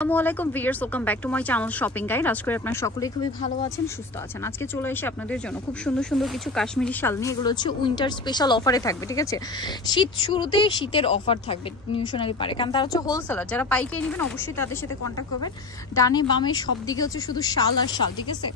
আসসালামু আলাইকুম viewers, welcome back to my channel shopping guide. আজকে আপনারা সকলেই খুবই ভালো আছেন, সুস্থ আছেন। আজকে চলে এসে আপনাদের জন্য খুব সুন্দর সুন্দর কিছু কাশ্মীরি শাল নিয়ে, এগুলো হচ্ছে উইন্টার স্পেশাল অফারে থাকবে। ঠিক আছে, শীত শুরুতেই শীতের অফার থাকবে নিউশনারি পারে, কারণ তারা হচ্ছে হোলসেলার। যারা পাইকারি নেবেন অবশ্যই তাদের সাথে কন্ট্যাক্ট করবেন। ডানে বামে সব দিকে হচ্ছে শুধু শাল আর শাল। ঠিক আছে,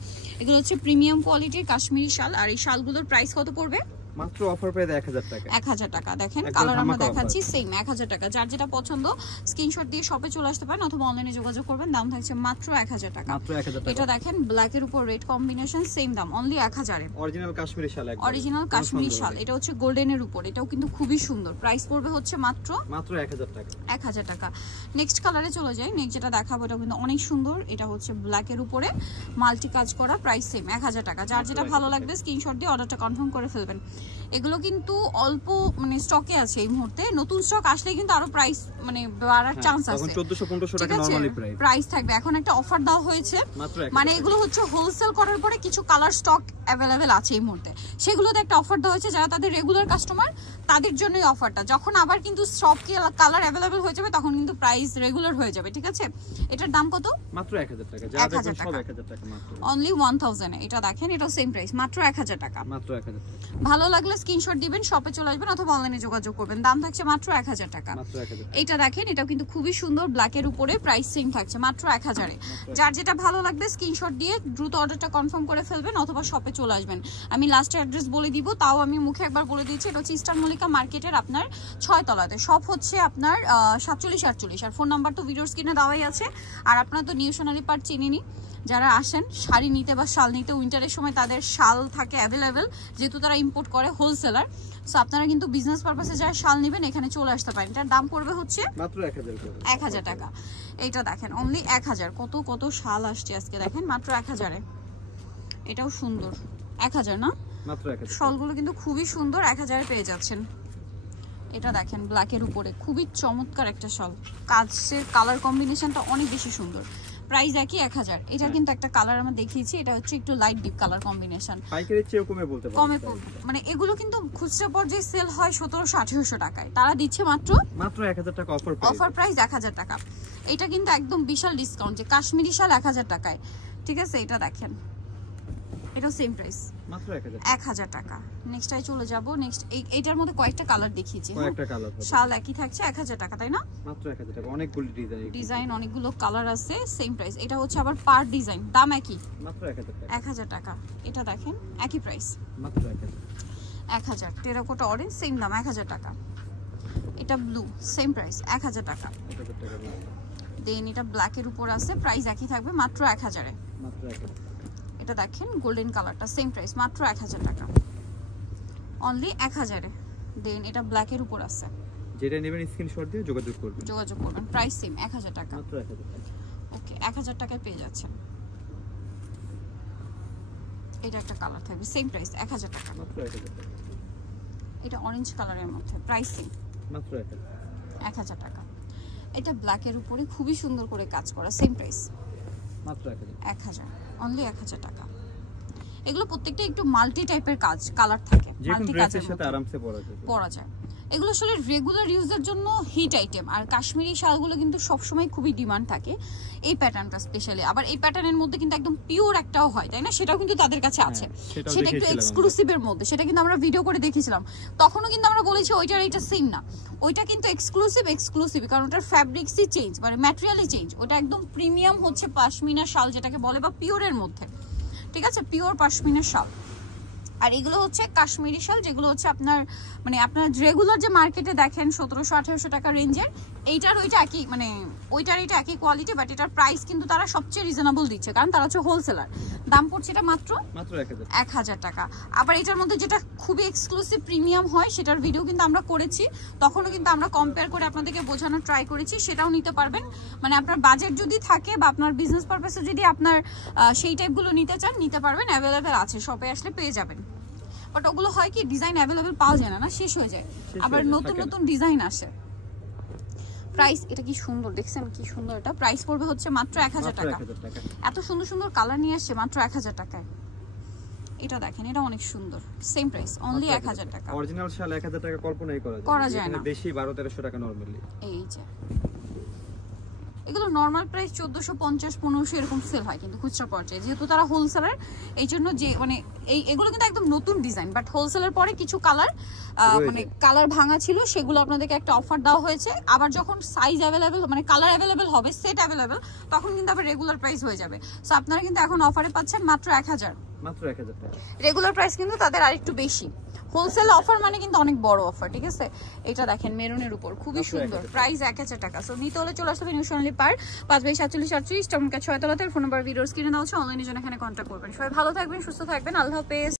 এগুলো হচ্ছে প্রিমিয়াম কোয়ালিটির কাশ্মীরি শাল। আর এই শালগুলোর প্রাইস কত পড়বে? মাত্র অফার প্রাইস 1000 টাকা। 1000 টাকা। দেখেন কালার আমরা দেখাচ্ছি সেম 1000 টাকা। যার যেটা পছন্দ স্ক্রিনশট দিয়ে শপে চলে আসতে পারেন অথবা অনলাইনে যোগাযোগ করবেন। দাম থাকছে মাত্র 1000 টাকা। মাত্র 1000 টাকা। এটা দেখেন ব্ল্যাক এর উপর রেড কম্বিনেশন, সেম দাম অনলি 1000 এ। অরিজিনাল কাশ্মীরি শাল, একদম অরিজিনাল কাশ্মীরি শাল। এটা হচ্ছে গোল্ডেন এর উপর, এটাও কিন্তু খুবই সুন্দর। প্রাইস পড়বে হচ্ছে মাত্র 1000 টাকা। 1000 টাকা। নেক্সট কালারে চলে যাই। নেক্সট যেটা দেখাবো এটা কিন্তু অনেক সুন্দর। এটা হচ্ছে ব্ল্যাক এর উপরে মাল্টি কাজ করা, প্রাইস সেম 1000 টাকা। যার যেটা ভালো লাগবে স্ক্রিনশট দিয়ে অর্ডারটা কনফার্ম করে ফেলবেন। এগুলো কিন্তু অল্প মানে স্টকে আছে এই মুহূর্তে, নতুন স্টক আসলে কিন্তু আরো প্রাইস মানে বাড়ার চান্স আছে। তখন 1400-1500 টাকা নরমালি প্রাইস থাকবে। এখন একটা অফার দেওয়া হয়েছে, মানে এগুলো হচ্ছে হোলসেল করার পরে কিছু কালার স্টক অ্যাভেলেবেল আছে এই মুহূর্তে, সেগুলোতে একটা অফার দেওয়া হয়েছে। যারা তাদের রেগুলার কাস্টমার তাদের জন্য এই অফারটা। যখন আবার কিন্তু সব কালার অ্যাভেলেবেল হয়ে যাবে তখন কিন্তু প্রাইস রেগুলার হয়ে যাবে। ঠিক আছে, এটার দাম কত? মাত্র 1000 টাকা। যা দেখবেন সব 1000 টাকা মাত্র। অনলি 1000 এ। এটা দেখেন, এটাও সেম প্রাইস মাত্র 1000 টাকা। মাত্র 1000 টাকা। ভালো লাগলে স্ক্রিনশট দিবেন, শপে চলে আসবেন অথবা অনলাইনে যোগাযোগ করবেন। দাম থাকছে মাত্র 1000 টাকা। মাত্র 1000 টাকা। এটা দেখেন, এটাও কিন্তু খুবই সুন্দর ব্ল্যাক এর উপরে, প্রাইস সেম থাকছে মাত্র 1000 এ। যার যেটা ভালো লাগবে স্ক্রিনশট দিয়ে দ্রুত অর্ডারটা কনফার্ম করে ফেলবেন অথবা শপে চলে আসবেন। আমি লাস্টে অ্যাড্রেস বলে দিব, তাও আমি মুখে একবার বলে দিচ্ছি। এটা হচ্ছে ইস্টার্ন মল্লিকা মার্কেটের আপনার 6 তলাতে। শপ হচ্ছে আপনার 4748। আর ফোন নাম্বার তো ভিডিওর স্ক্রিনে দেওয়াই আছে। আর আপনারা তো নিউশনারি পার্ট চিনেনি, যারা আসেন শাড়ি নিতে বা শাল নিতে উইন্টারের সময় তাদের শাল থাকে অ্যাভেলেবেল, যেহেতু তারা ইম্পোর্ট করে হোলসেলার। সো আপনারা কিন্তু বিজনেস পারপাসে যারা শাল নেবেন এখানে চলে আসতে পারেন। এটার দাম পড়বে হচ্ছে মাত্র 1000 টাকা। এইটা দেখেন অনলি 1000। কত কত শাল আসছে আজকে দেখেন মাত্র 1000 এ। এটাও সুন্দর। 1000 না? মাত্র 1000। শালগুলো কিন্তু খুবই সুন্দর, 1000 এ পেয়ে যাচ্ছেন। এটা দেখেন ব্ল্যাকের উপরে খুবই চমৎকার একটা শাল। কাজের কালার কম্বিনেশনটা অনেক বেশি সুন্দর। প্রাইস একই 1000। এটা কিন্তু একটা কালার আমরা দেখিয়েছি, এটা হচ্ছে একটু লাইট ডিপ কালার কম্বিনেশন। পাইকারি চেয়ে কমে বলতে পারেন। কমে মানে এগুলো কিন্তু খুচরা পর্যায়ে সেল হয় 1700-1800 টাকায়, তারা দিচ্ছে মাত্র 1000 টাকা অফার প্রাইস। অফার প্রাইস 1000 টাকা। এটা কিন্তু একদম বিশাল ডিসকাউন্ট, যে কাশ্মীরি শাল 1000 টাকায়। ঠিক আছে, এটা দেখেন, এটা সেম প্রাইস মাত্র 1000 টাকা। নেক্সট আই চলে যাব। নেক্সট এইটার মধ্যে কয়েকটা কালার দেখিয়েছি, কয়েকটা কালার হবে। শাল একই থাকছে 1000 টাকা, তাই না? মাত্র 1000 টাকা। অনেকগুলো ডিজাইন অনেকগুলো কালার আছে, সেম প্রাইস। এটা হচ্ছে আবার পার ডিজাইন, দাম একই মাত্র 1000 টাকা। 1000 টাকা। এটা দেখেন একই প্রাইস মাত্র 1000। টেরাকোটা অরেঞ্জ সেম দাম 1000 টাকা। এটা ব্লু সেম প্রাইস 1000 টাকা। 1000 টাকা। দেন এটা ব্ল্যাক এর উপর আছে, প্রাইস একই থাকবে মাত্র 1000 এ। মাত্র 1000। এটা দেখেন গোল্ডেন কালারটা, সেম প্রাইস মাত্র 1000 টাকা। অনলি 1000 এ। দেন এটা ব্ল্যাক এর উপর আছে, যেটা নেবেন স্ক্রিনশট দিয়ে যোগাযোগ করবেন। প্রাইস সেম 1000 টাকা। মাত্র 1000 টাকা। ওকে, 1000 টাকায় পেয়ে যাচ্ছেন। এটা একটা কালার থাকবে, সেম প্রাইস 1000 টাকা। মাত্র 1000 টাকা। এটা অরেঞ্জ কালারের মধ্যে, প্রাইস সেম মাত্র 1000 টাকা। এটা ব্ল্যাক এর উপরে খুবই সুন্দর করে কাজ করা, সেম প্রাইস মাত্র 1000। অনলি 1000 টাকা। এগুলো প্রত্যেকটা একটু মাল্টি টাইপের কাজ, কালার থাকে, মাল্টি কাজের সাথে আরামসে পরা যায়। এগুলো আসলে রেগুলার ইউজের জন্য হিট আইটেম। আর কাশ্মীরি শালগুলো কিন্তু সবসময় খুবই ডিমান্ড থাকে, এই প্যাটার্নটা স্পেশালি। আবার এই প্যাটার্নের মধ্যে কিন্তু একদম পিওর একটাও হয়, তাই না? সেটাও কিন্তু তাদের কাছে আছে, সেটা একটু এক্সক্লুসিভের মধ্যে। সেটা কিন্তু আমরা ভিডিও করে দেখিয়েছিলাম, তখনও কিন্তু আমরা বলেছি ওইটার এইটা সেম না। ওইটা কিন্তু এক্সক্লুসিভ, কারণ ওটার ফ্যাব্রিক্সই চেঞ্জ, মানে ম্যাটেরিয়ালই চেঞ্জ। ওটা একদম প্রিমিয়াম হচ্ছে পাশমিনা শাল যেটাকে বলে, বা পিওরের মধ্যে। ঠিক আছে, পিওর পাশমিনা শাল। আর এগুলো হচ্ছে কাশ্মীরি শাল, যেগুলো হচ্ছে আপনার মানে আপনার রেগুলার যে মার্কেটে দেখেন 1700-1800 টাকা রেঞ্জের, এইটার ওইটা একই, মানে ওইটার এটা একই কোয়ালিটি, বাট এটার প্রাইস কিন্তু তারা সবচেয়ে রিজনেবল দিচ্ছে, কারণ তারা হচ্ছে হোলসেলার। দাম পড়ছে এটা মাত্র 1000 টাকা। আবার এটার মধ্যে যেটা খুবই এক্সক্লুসিভ প্রিমিয়াম হয় সেটার ভিডিও কিন্তু আমরা করেছি, তখনও কিন্তু আমরা কম্পেয়ার করে আপনাদেরকে বোঝানোর ট্রাই করেছি। সেটাও নিতে পারবেন, মানে আপনার বাজেট যদি থাকে বা আপনার বিজনেস পারপাসে যদি আপনার সেই টাইপগুলো নিতে চান, নিতে পারবেন, অ্যাভেলেবেল আছে, শপে আসলে পেয়ে যাবেন। বাট ওগুলো হয় কি ডিজাইন অ্যাভেলেবেল পাওয়া যায় না, শেষ হয়ে যায়, আবার নতুন নতুন ডিজাইন আসে। প্রাইস এটা কি সুন্দর, দেখছেন কি সুন্দর। এটা প্রাইস পড়বে হচ্ছে মাত্র 1000 টাকা। এত সুন্দর সুন্দর কালার নিয়ে আসছে মাত্র 1000 টাকায়। এটা দেখেন, এটা অনেক সুন্দর, সেম প্রাইস অনলি 1000 টাকা। অরিজিনাল শাল 1000 টাকা কল্পনাই করা যায় না, বেশি 1200-1300 টাকা নরমালি। এই যে এগুলো নর্মাল প্রাইস 1450 1500 এরকম সেল হয়, কিন্তু খুচরা পর্যায়ে যেহেতু তারা হোলসেলার এই জন্য যে মানে এগুলো কিন্তু একদম নতুন ডিজাইন, বাট হোলসেলের পরে কিছু কালার মানে কালার ভাঙা ছিল, সেগুলো আপনাদেরকে একটা অফার দেওয়া হয়েছে। আবার যখন সাইজ অ্যাভেলেবেল মানে কালার অ্যাভেলেবেল হবে, সেট অ্যাভেলেবেল, তখন কিন্তু আবার রেগুলার প্রাইস হয়ে যাবে। সো আপনারা কিন্তু এখন অফারে পাচ্ছেন মাত্র 1000, মাত্র 1000 টাকা। রেগুলার প্রাইস কিন্তু তাদের আরেকটু বেশি, হোলসেল অফার মানে কিন্তু অনেক বড় অফার, ঠিক আছে। এটা দেখেন মেরুনের উপর খুবই সুন্দর, প্রাইস 1000 টাকা। সো নিতে হলে চলে আসতে হবে নিউ সোনালী পার্ক 5/47 টাউন 6 তলাতে। ফোন নাম্বার ভিডিওর স্ক্রিনে দেওয়া আছে, অনলাইনে জন্য এখানে কন্ট্যাক্ট করবেন। সবাই ভালো থাকবেন, সুস্থ থাকবেন, আল্লাহ হাফেজ।